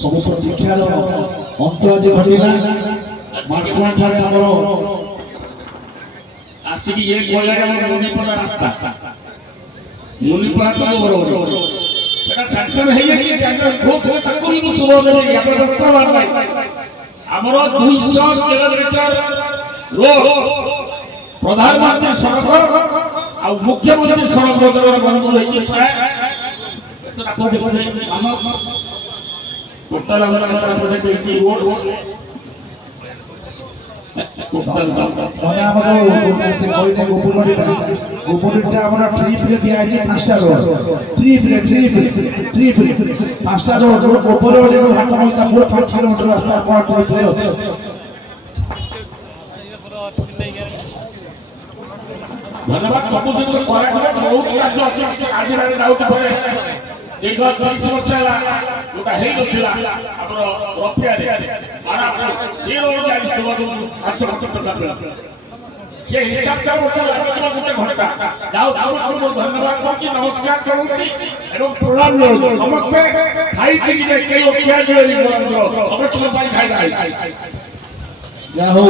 ସବୁ ପ୍ରତୀକ୍ଷାର ଅନ୍ତ ଆଜି ଘଟିଲା। ମାଠୁଆ ଠାରେ ଆମର ଆସିକି ଇଏ କହିଲା ଆମର ମୁନିପଡ଼ା ରାସ୍ତା ମୁନିପଡ଼ା ତ ବରୋବର ସେଟା ସାଂସନ ହେଇଯାଇଛି ଟେଣ୍ଡର ଖୋପ ତାକୁ ବି ମୁଁ ଶୁଭ ଦେବି ଆମର ବର୍ତ୍ତମାନ ନାହିଁ ଆମର 200 କିଲୋମିଟର ରୋଡ ପ୍ରଧାନମନ୍ତ୍ରୀ ସଡ଼କ ଆଉ ମୁଖ୍ୟମନ୍ତ୍ରୀ ସଡ଼କ ଯୋଜନାର ମଞ୍ଜୁର ହେଇଛି ପ୍ରାୟ ଆପଣ ଦେଖୁଛନ୍ତି ଆମ ଟୋଟାଲ ଆମର ପ୍ରୋଜେକ୍ଟ ହେଇଛି ରୋଡ ମାନେ ଆମର ସେ କହିଲେ ଗୋପନୀଟା ଆମର ଟ୍ରିପ୍ରେ ଦିଆଯାଇଛି 5ଟା ରୋଡ ଟ୍ରିପ୍ରେ 5ଟା ରୋଡ ଗୋପନୀରୁ ହାଟ ମଇଦା ପୁରା 5 କିଲୋମିଟର ରାସ୍ତା ଆପଣ ଟ୍ରିପ୍ରେ ଅଛି। ଧନ୍ୟବାଦ ସବୁ ଜିନିଷ କରାଗଲା ବହୁତ କାର୍ଯ୍ୟ ଅଛି ଆଜି ଯାଉଛି ପରେ ଦୀର୍ଘ 30 ବର୍ଷ ହେଲା ଯୋଉଟା ହେଇନଥିଲା ଆମର ରଫିଆରେ ସେ ରୋଡ ଆଜି ସବୁ 5 ଲକ୍ଷ ଟଙ୍କା ସେ ହିସାବଟା ଗୋଟେ ଲାଗିଯିବ ଗୋଟେ ଘଣ୍ଟା ଯାଉ ଆପଣଙ୍କୁ ଧନ୍ୟବାଦ କରୁଛି ନମସ୍କାର କରୁଛି ଏବଂ ପ୍ରଣାମ ଜଣାଉଛି ସମସ୍ତେ ଖାଇକି ଯିବେ କେହି ଅଖିଆ ଯିବେନି ସମସ୍ତଙ୍କ ପାଇଁ ଖାଇବା ଯାହା ହଉ